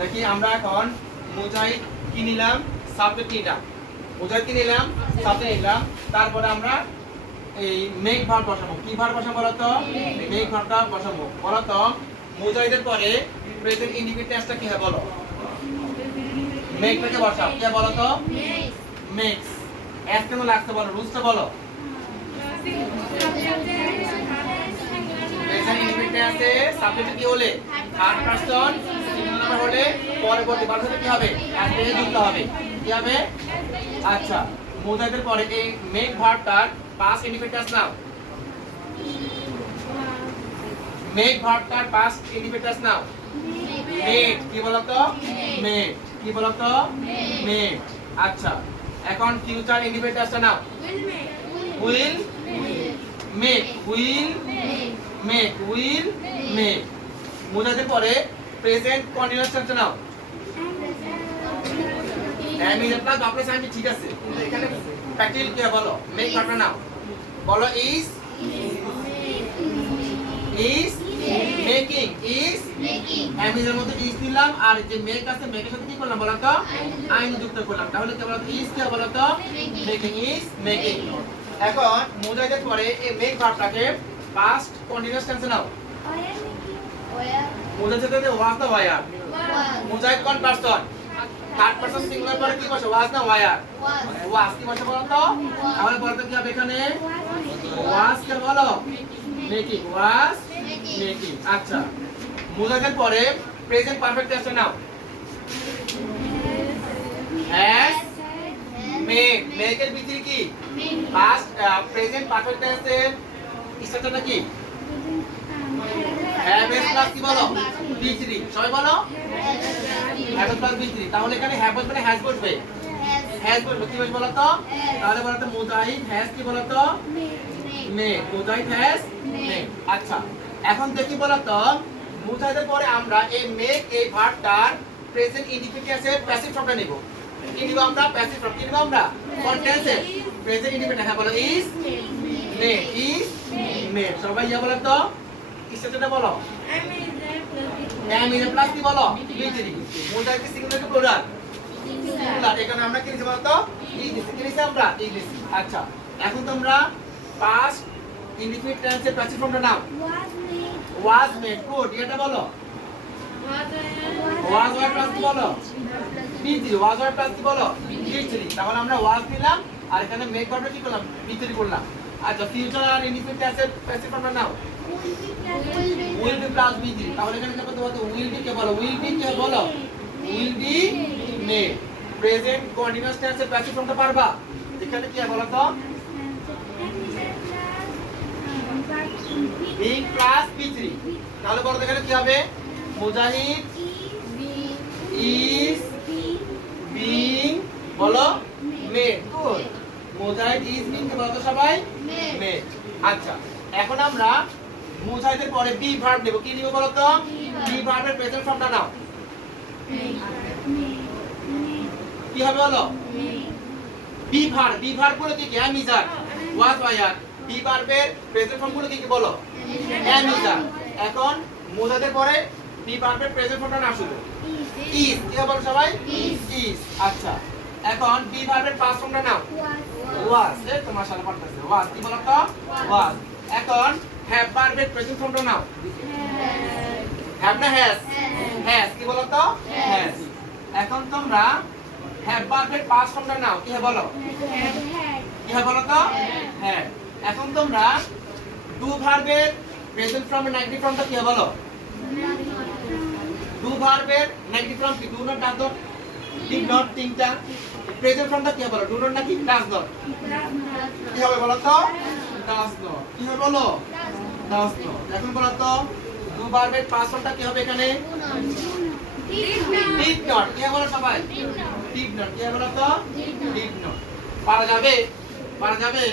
দেখি আমরা এখন মোজাইক কি নিলাম, সাবজেক্ট নিলাম, মোজাইক কি নিলাম, সাবজেক্ট নিলাম। তারপরে আমরা এই মেক ভার্ব বসাবো। কি ভার্ব বসাবো বলো তো? মেক ভার্বটা বসাবো। বলো তো মোজাইকের পরে প্রেজেন্ট ইন্ডিফিনিট টেন্সটা কি হয় বলো? মেকটাকে বসাও। কি বলো তো? মেক্স। এস কেন লাগছে বলো? রুলসটা বলো। প্রেজেন্ট ইন্ডিফিনিট টেন্সে সাবজেক্ট কি হলে থার্ড পারসন সিঙ্গুলার হলে পরবর্তী ভার্ব সাথে কি হবে? এস এ যুক্ত হবে। কি হবে? আচ্ছা, মোজাইকের পরে এই মেক ভার্বটার পাস্ট ইন্ডিফিনিট টেন্স নাও। মেক ভার্বটার পাস্ট ইন্ডিফিনিট টেন্স নাও। মেড। কি বলো তো? মেড। কি বলো তো? মেড। আচ্ছা, এখন ফিউচার ইন্ডিফিনিট টেন্সটা নাও। Will make. Will make. Will make. মোজাইকের পরে প্রেজেন্ট কন্টিনিউয়াস টেন্সটা নাও। আমি আপনার আপনার সামনে ঠিক আছে, কিন্তু এখানে প্র্যাকটিক্যাল কি বলো? মেক ভার্বটা নাও। বলো ইজ মেকিং। ইজ আমি এর মধ্যে ইজ দিলাম, আর যে মেক আছে মেকের সাথে কি করলাম বলো তো? আইন যুক্ত করলাম। তাহলে কি বলো তো? ইজ কি বলো তো? মেকিং। Is making. এখন মোজাইকের পরে এই মেক ভার্বটাকে পাস্ট কন্টিনিউয়াস টেন্সে নাও। মোজাইকের সাথে ওয়াজ না ওয়ার। মোজাইক কোন পারসন? থার্ড পারসন সিঙ্গুলার পরে কি বসে? ওয়াজ না ওয়ার? ওয়াজ। কি বসে বলো তো? তাহলে বলতে কি হবে এখানে? ওয়াজ কে বলো? মেকিং। Was making. আচ্ছা, মোজাইকের পরে প্রেজেন্ট পারফেক্ট টেন্সটা নাও। Has made. মেকের ভিতরে কি? পাস্ট প্রেজেন্ট পারফেক্ট টেন্সের স্ট্রাকচারটা কি? হ্যাভ এস প্লাস কি বলো? বি3। সবাই বলো হ্যাভ এস প্লাস বি3। তাহলে এখানে হ্যাভ বসবে, হ্যাজ বসবে? হ্যাজ বসবে। কি বসবে বলো তো? তাহলে বলো তো মোজাইক হ্যাজ কি বলো তো? মেড। Mosaic has made. আচ্ছা, এখন দেখি বলো তো মোজাইকের পরে আমরা এই মেক এই ভার্বটার প্রেজেন্ট ইন্ডিফিনিট টেন্সের প্যাসিভ ফর্মটা নেব। কি নিব আমরা? Passive form. কি নিব আমরা? কোন টেন্সে? Present indefinite. হ্যাঁ বলো ইজ মেড। Is made. সবাই ইয়া বলো তো স্ট্রাকচারটা বলো। এম ইজ প্লাস কি বলো? বি3। মোজাইক সিঙ্গুলার টু প্লুরাল? সিঙ্গুলার। এখানে আমরা কি নিছি বলো তো? ইজ দিছি। কি নিছি আমরা? ইজ দিছি। আচ্ছা, এখন তোমরা পাস্ট ইন্ডিফিনিট টেন্সের প্যাসিভ ফর্মটা নাও। Was made. গুড। এটা বলো। ওয়াজ ওয়ার প্লাস কি বলো? বি3। ওয়াজ ওয়ার প্লাস কি বলো? বি3। তাহলে আমরা ওয়াজ দিলাম, আর এখানে মেক ভার্বটা কি করলাম? বি3 করলাম। আচ্ছা, ফিউচার আর ইনডিফিনিট টেন্সের প্যাসিভ ফর্মটা নাও। উইল বি প্লাস বি3। তাহলে এখানে কি করতে বলতো? উইল বি কে বলো? উইল বি কে বলো? Will be made. Present continuous টেন্সের প্যাসিভ ফর্মটা পারবা? এখানে কি বলো তো? বিং প্লাস বি3। তাহলে বলো এখানে কি হবে? মুজাহিদ ইজ বিং বলো made. Good. Mujahid is being কে বলো তো সবাই? মেড। আচ্ছা, এখন আমরা মুজাহিদের পরে বি ভার্ব নেব। কি নিব বলো তো? বি ভার্বের প্রেজেন্ট ফর্মটা নাও। কি হবে বলো? Be verb. বি ভার্ব গুলো কি? Am is are, was were. Be ভার্বের প্রেজেন্ট ফর্ম গুলো কি বলো? Am is are. এখন মুজাহিদের পরে বি ভার্বের প্রেজেন্ট ফর্মটা না শুধু ইজ। কি হবে বলো সবাই? ইজ। আচ্ছা, এখন বি ভার্বের পাস্ট ফর্মটা নাও। ওয়াজ। এই তোমার সাথে পাল্টাছে। ওয়াজ। কি বলো তো? ওয়াজ। এখন হ্যাভ ভার্বের প্রেজেন্ট ফর্মটা নাও। হ্যাভ না হ্যাজ? হ্যাজ। কি বলো তো? হ্যাজ। এখন তোমরা হ্যাভ ভার্বের পাস্ট ফর্মটা নাও। কি হবে বলো? কি হবে বলো তো? হ্যাঁ। এখন তোমরা ডু ভার্বের প্রেজেন্ট ফর্মের নেগেটিভ ফর্মটা কি হবে বলো? ডু ভার্বের নেগেটিভ ফর্ম কি? Do not, does not, did not. তিনটা প্রেজেন্ট ফর্মটা কি হবে বলো? ডু নট নাকি ডাজ নট? কি হবে বলো তো? Does not. কি হবে বলো? Does not. এখন বলো তো ডু ভার্বের পাস্ট ফর্মটা কি হবে এখানে? Did not. কি হবে বলো সবাই? Did not. কি হবে বলো তো? Did not. পারা যাবে? পারা যাবে?